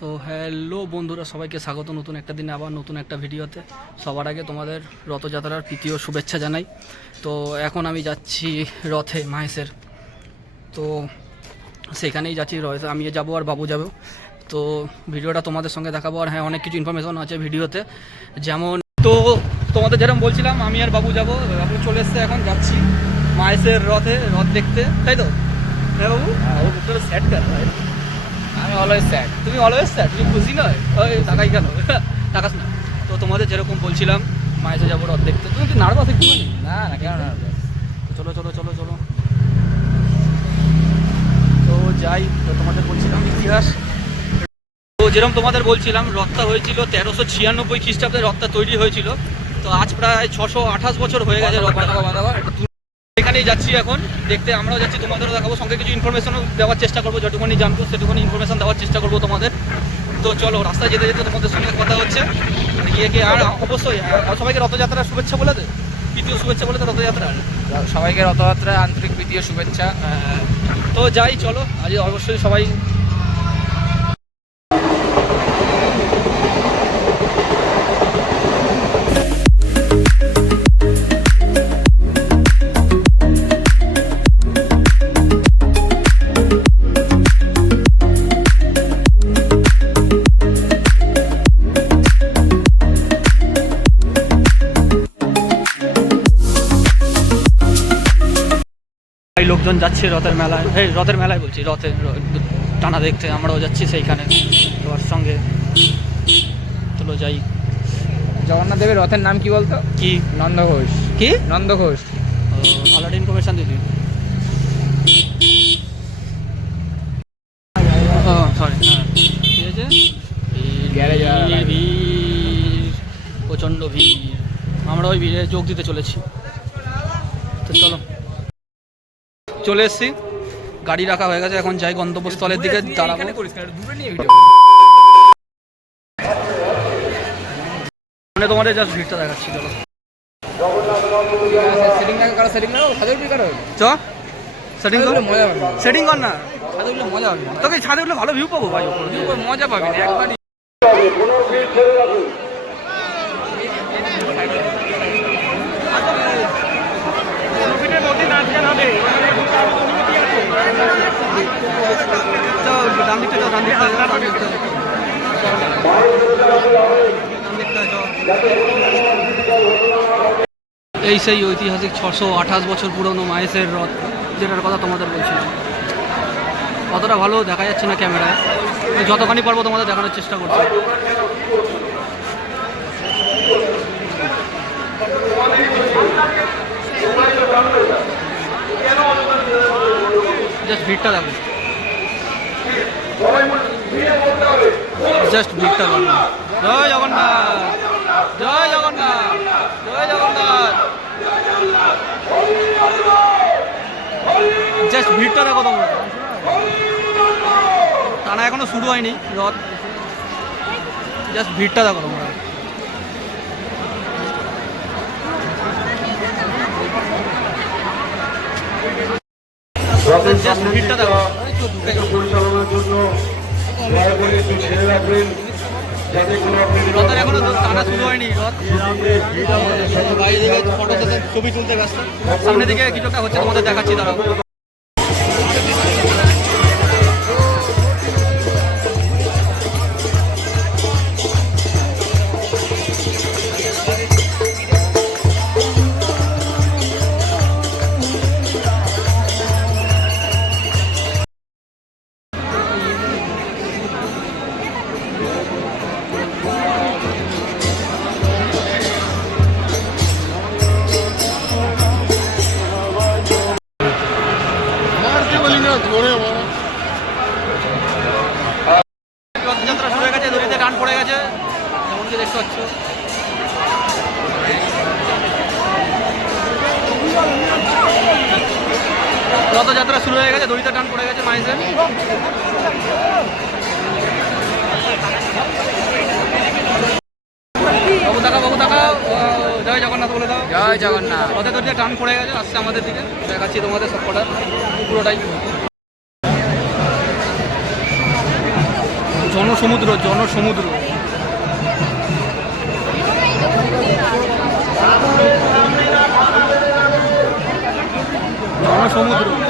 তো হ্যালো বন্ধুরা, সবাইকে স্বাগত নতুন একটা দিনে আবার নতুন একটা ভিডিওতে। সবার আগে তোমাদের রথযাত্রার প্রীতীয় শুভেচ্ছা জানাই। তো এখন আমি যাচ্ছি রথে, মাহেশের। তো সেখানেই যাচ্ছি রথে আমি যাব আর বাবু যাব। তো ভিডিওটা তোমাদের সঙ্গে দেখাবো আর হ্যাঁ অনেক কিছু ইনফরমেশন আছে ভিডিওতে। যেমন তো তোমাদের যেরকম বলছিলাম, আমি আর বাবু যাব বাবু চলে এসছে এখন যাচ্ছি মাহেশের রথে, রথ দেখতে। তাই তো? হ্যাঁ বাবু? স্যাট কর আমি অলওয়েজ স্যাড তুমি অলওয়েজ স্যার তুমি খুশি নয় ওই টাকাই কেন টাকাস না তো তোমাদের যেরকম বলছিলাম মায়েতে যাব রথ দেখতে তুমি কি নার্ভাস একটু না না কেন না তো চলো চলো চলো চলো তো যাই তো তোমাদের বলছিলাম ইতিহাস তো যেরকম তোমাদের বলছিলাম রথটা হয়েছিল তেরোশো ছিয়ানব্বই খ্রিস্টাব্দে রথটা তৈরি হয়েছিল তো আজ প্রায় ছশো আঠাশ বছর হয়ে গেছে রথটা এখানেই যাচ্ছি এখন। দেখতে আমরাও যাচ্ছি তোমাদেরও দেখাবো। সঙ্গে কিছু ইনফরমেশনও দেওয়ার চেষ্টা করব যতটুকুনি জানব সেটুকুনি ইনফরমেশন দেওয়ার চেষ্টা করব তোমাদের। তো চলো রাস্তায় যেতে যেতে তোমাদের সঙ্গে কথা হচ্ছে। গিয়ে গিয়ে আর অবশ্যই আর সবাইকে রথযাত্রার শুভেচ্ছা বলে দে। প্রীতীয় শুভেচ্ছা বলে দে রথযাত্রার। সবাইকে রথযাত্রায় আন্তরিক প্রীতীয় শুভেচ্ছা। তো যাই চলো আজ অবশ্যই সবাই লোকজন যাচ্ছে রথের মেলায়। এই রথের মেলায় বলছি রথে টানা দেখতে আমরাও যাচ্ছি সেইখানে। তোমার সঙ্গে চলো যাই। জগন্নাথ দেবের রথের নাম কি বলতো? কি? নন্দ ঘোষ। কি? নন্দ ঘোষ। ভালো ইনফরমেশন দিদি হ্যাঁ। প্রচণ্ড ভিড়। আমরা ওই ভিড়ে যোগ দিতে চলেছি। তো চলো। চলে এসছি। গাড়ি রাখা হয়ে গেছে এখন যাই গন্তব্যস্থলের দিকে দাঁড়াবো। মানে তোমাদের জাস্ট ভিড়টা দেখাচ্ছি চলো। সেটিং সেটিং করো না। মজা তোকে ছাদে উঠলে ভালো ভিউ পাবো ভাই। মজা পাবি না এই সেই ঐতিহাসিক ছশো আঠাশ বছর পুরনো মাহেশের রথ, যেটার কথা তোমাদের বলছিলাম। কতটা ভালো দেখা যাচ্ছে না ক্যামেরায়। যতখানি পারব তোমাদের দেখানোর চেষ্টা করছি। জাস্ট ভিড়টা দেখো। জাস্ট ভিড়টা দেখো। জয় জগন্নাথ। জয় জগন্নাথ। জয় জগন্নাথ। জাস্ট ভিড়টা দেখো তোমরা। টানা এখনও শুরু হয়নি রথ। জাস্ট ভিড়টা দেখো তোমরা। রথের জাস্ট সামনে ভিড়টা দেখো পরিচালনার জন্য দয়া করে একটু ছেড়ে রাখবেন যাতে কোনো রথের এখনও টানা শুরু হয়নি রথ বাইরে ফটো ছবি তুলতে ব্যস্ত। সামনের দিকে কিছু একটা হচ্ছে তোমাদের দেখাচ্ছি দাঁড়াও। রথযাত্রা শুরু হয়ে গেছে দড়িতে টান পড়ে গেছে মাইসে বাবু টাকা বাবু টাকা জয় জগন্নাথ বলে দাও। জয় জগন্নাথ। রথে দড়িতে টান পড়ে গেছে আসছে আমাদের দিকে। দেখাচ্ছি তোমাদের সবকটা পুরোটাই। জনসমুদ্র জনসমুদ্র। জনসমুদ্র।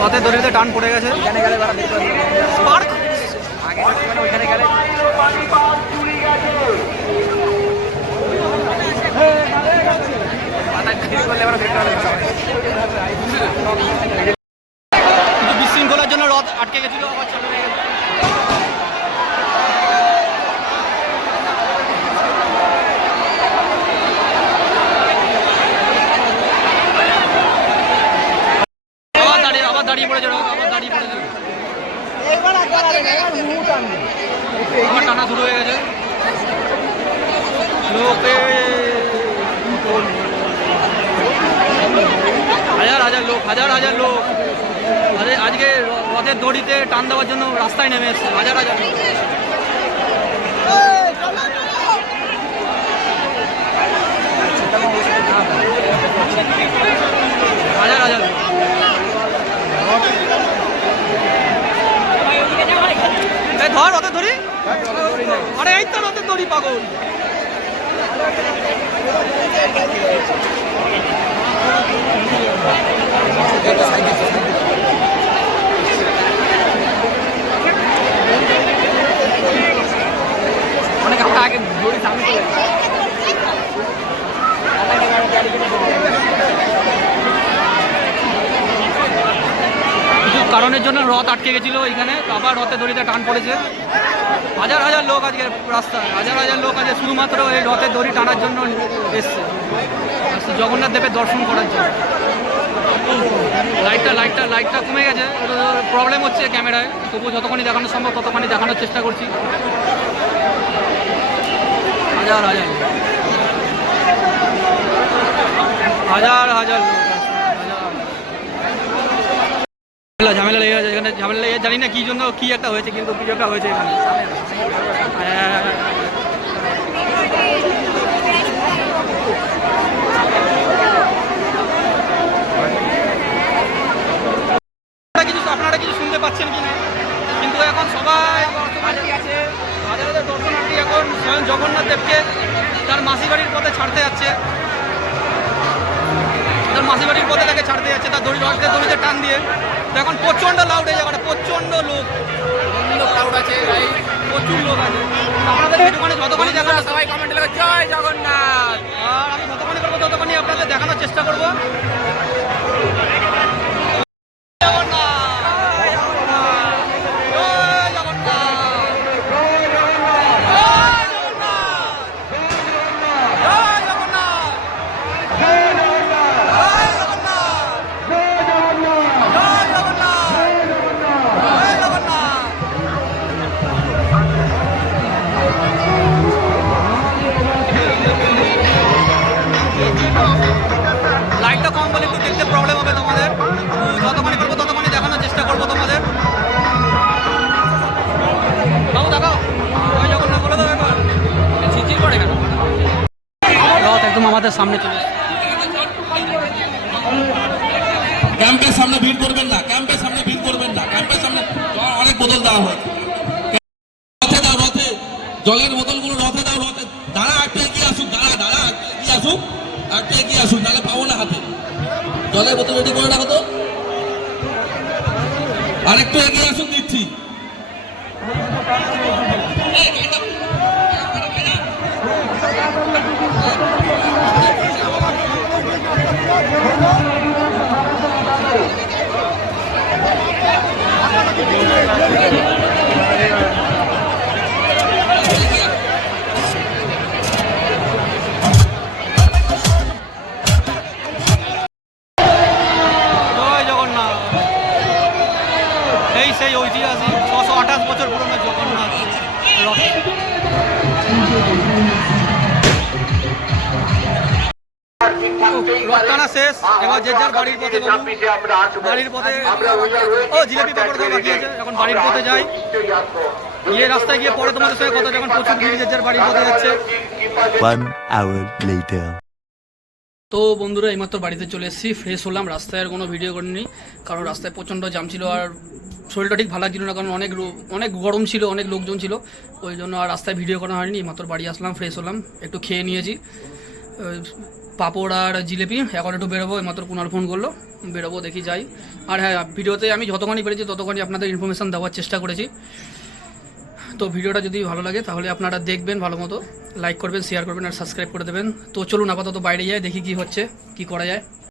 রথে দড়িতে টান পড়ে গেছে। এখানে গেলে। স্পার্ক! আগে ওইখানে গেলে। বিশৃঙ্খলার জন্য রথ আটকে গেছিল আবার চালু হয়ে গেছে আবার দাঁড়িয়ে আবার দাঁড়িয়ে পড়েছে রথ আবার দাঁড়িয়ে পড়েছে আবার টানা শুরু হয়ে গেছে লোকে হাজার হাজার লোক। আজকে রথের দড়িতে টান দেওয়ার জন্য রাস্তায় নেমে এসছে, হাজার হাজার হাজার হাজার ধর রথের দড়ি। আরে এই তো রথের দড়ি, পাগল। কিছু কারণের জন্য রথ আটকে গেছিল এখানে আবার রথে দড়িতে টান পড়েছে। হাজার হাজার লোক আজকে রাস্তায়, হাজার হাজার লোক আজকে শুধুমাত্র এই রথের দড়ি টানার জন্য এসছে। শ্রী জগন্নাথ দেবের দর্শন করার জন্য। লাইটটা লাইটটা লাইটটা কমে গেছে। প্রবলেম হচ্ছে ক্যামেরায়। তবু যতক্ষণই দেখানো সম্ভব ততক্ষণই দেখানোর চেষ্টা করছি। হাজার হাজার। হাজার হাজার। আসছে, ঝামেলা ঝামেলা লেগে গেছে এখানে। ঝামেলা লেগে জানি না কি জন্য কি একটা হয়েছে কিন্তু কিছু একটা হয়েছে এখানে। স্বয়ং জগন্নাথ দেবকে তার মাসি বাড়ির পথে ছাড়তে যাচ্ছে। তার মাসি বাড়ির পথে তাকে ছাড়তে যাচ্ছে তার দড়ি রথকে দড়িতে টান দিয়ে। তো এখন প্রচণ্ড লাউড এই জায়গাটা প্রচণ্ড লোক ক্রাউড আছে প্রচুর লোক আছে। আপনাদের যেটুখানি যতক্ষণই দেখানো সবাই কমেন্টে লেখা জয় জগন্নাথ! আর আমি যতক্ষণই করব ততক্ষণই আপনাদের দেখানোর চেষ্টা করব। আমাদের সামনে চলে ক্যাম্পের সামনে ভিড় করবেন না, ক্যাম্পের সামনে ভিড় করবেন না। ক্যাম্পের সামনে অনেক বদল দেওয়া হয় যে যার বাড়ির পথে বাড়ির পথে ও জিলেপি পাপড় দেওয়া বাকি আছে এখন বাড়ির পথে যাই গিয়ে রাস্তায় গিয়ে পরে তোমাদের সঙ্গে কথা যখন প্রচুর ভিড় যে যার বাড়ির পথে যাচ্ছে। One hour later. তো বন্ধুরা এইমাত্র বাড়িতে চলে এসেছি ফ্রেশ হলাম। রাস্তায় আর কোনো ভিডিও করিনি কারণ রাস্তায় প্রচণ্ড জাম ছিল আর শরীরটা ঠিক ভালো লাগছিল না কারণ অনেক অনেক গরম ছিল অনেক লোকজন ছিল। ওই জন্য আর রাস্তায় ভিডিও করা হয়নি মাত্র বাড়ি আসলাম ফ্রেশ হলাম একটু খেয়ে নিয়েছি। পাঁপড় আর জিলেপি, এখন একটু বেরোবো মাত্র কুনার ফোন করল। বেরোবো, দেখি যাই। আর হ্যাঁ ভিডিওতে আমি যতখানি পেরেছি, ততখানি আপনাদের ইনফরমেশান দেওয়ার চেষ্টা করেছি। তো ভিডিওটা যদি ভালো লাগে, তাহলে আপনারা দেখবেন ভালো মতো। লাইক করবেন শেয়ার করবেন আর সাবস্ক্রাইব করে দেবেন। তো চলুন আপাতত বাইরে যাই, দেখি কি হচ্ছে, কি করা যায়।